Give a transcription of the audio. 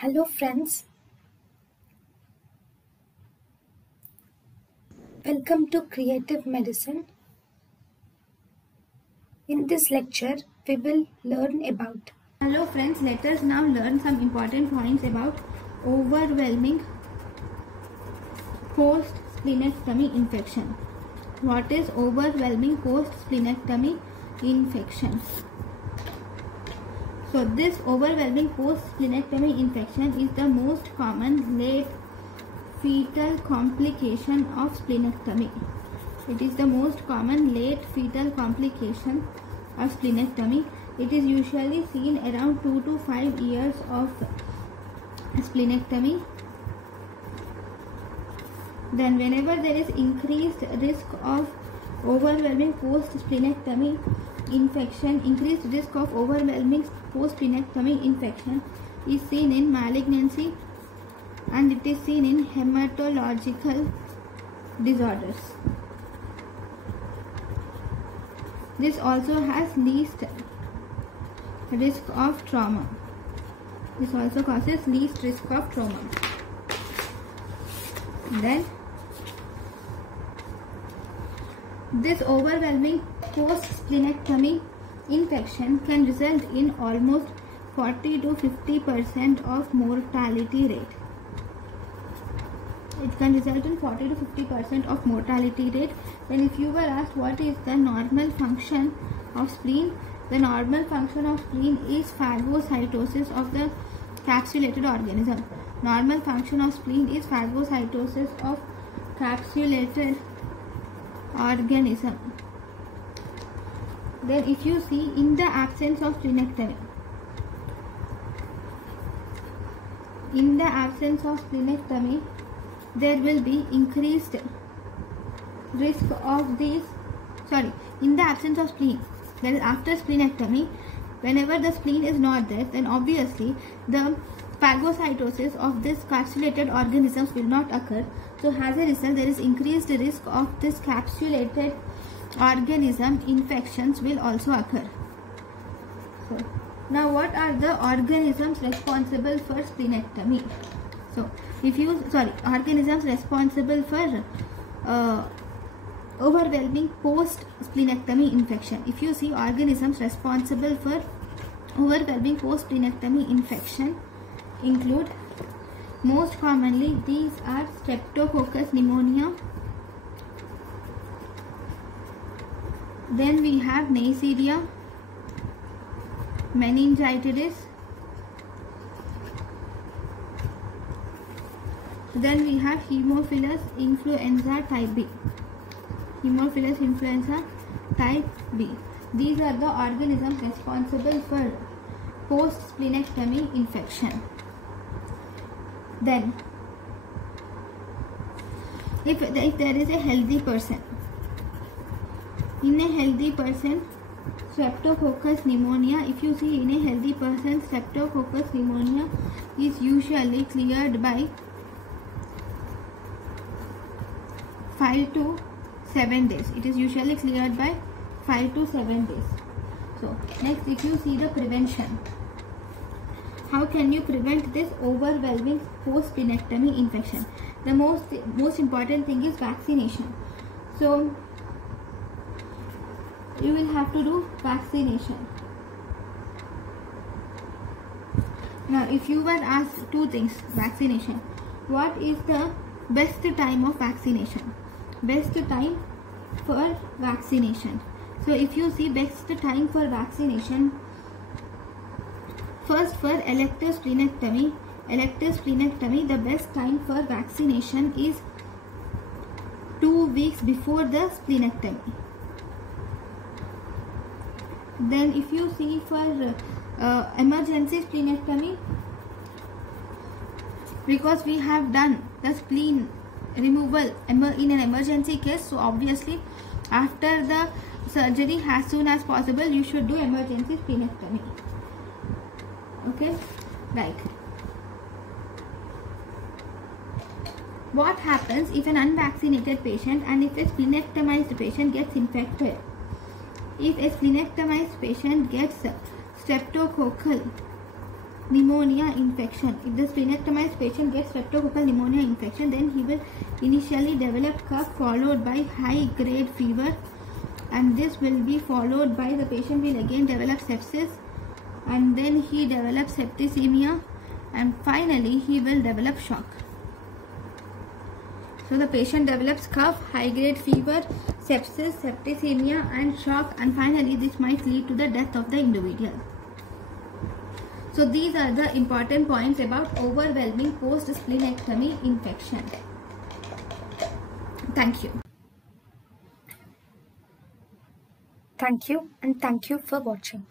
Hello friends, welcome to Creative Medicine. In this lecture, we will learn about. Hello friends, let us now learn some important points about overwhelming post-splenectomy infection. What is overwhelming post-splenectomy infection? So this overwhelming post-splenectomy infection is the most common late fetal complication of splenectomy. It is the most common late fetal complication of splenectomy. It is usually seen around 2 to 5 years of splenectomy. Then whenever there is increased risk of overwhelming post-splenectomy infection, increased risk of overwhelming post-splenectomy infection is seen in malignancy and it is seen in hematological disorders. This also has least risk of trauma. This also causes least risk of trauma. Then this overwhelming post-splenectomy infection can result in almost 40 to 50% of mortality rate. It can result in 40 to 50% of mortality rate. Then if you were asked what is the normal function of spleen, the normal function of spleen is phagocytosis of the capsulated organism. Normal function of spleen is phagocytosis of capsulated organism. Then if you see in the absence of splenectomy, there will be increased risk of these, in the absence of spleen, that is after splenectomy, whenever the spleen is not there, then obviously the phagocytosis of this capsulated organisms will not occur. So as a result, there is increased risk of this capsulated organism infections will also occur. So now what are the organisms responsible for splenectomy? So organisms responsible for overwhelming post-splenectomy infection. If you see organisms responsible for overwhelming post-splenectomy infection include, most commonly these are Streptococcus pneumonia, then we have Neisseria, meningitis, then we have Haemophilus influenza type B. Haemophilus influenza type B. These are the organisms responsible for post-splenectomy infection. Then, if there is a healthy person, in a healthy person, Streptococcus pneumonia, if you see in a healthy person, Streptococcus pneumonia is usually cleared by 5 to 7 days. It is usually cleared by 5 to 7 days. So next, if you see the prevention, how can you prevent this overwhelming post-splenectomy infection? The most important thing is vaccination. So you will have to do vaccination. Now if you were asked two things, vaccination, what is the best time of vaccination? Best time for vaccination. So if you see best time for vaccination, first for elective splenectomy, the best time for vaccination is 2 weeks before the splenectomy. Then if you see for emergency splenectomy, because we have done the spleen removal in an emergency case, so obviously after the surgery, as soon as possible, you should do emergency splenectomy. Okay, right. What happens if an unvaccinated patient and if a splenectomized patient gets infected? If a splenectomized patient gets streptococcal pneumonia infection. If the splenectomized patient gets streptococcal pneumonia infection, then he will initially develop cough followed by high grade fever, and this will be followed by the patient will again develop sepsis, and then he develops septicemia, and finally he will develop shock. So the patient develops cough, high grade fever, sepsis, septicemia and shock, and finally this might lead to the death of the individual. So these are the important points about overwhelming post-splenectomy infection. Thank you. Thank you, and thank you for watching.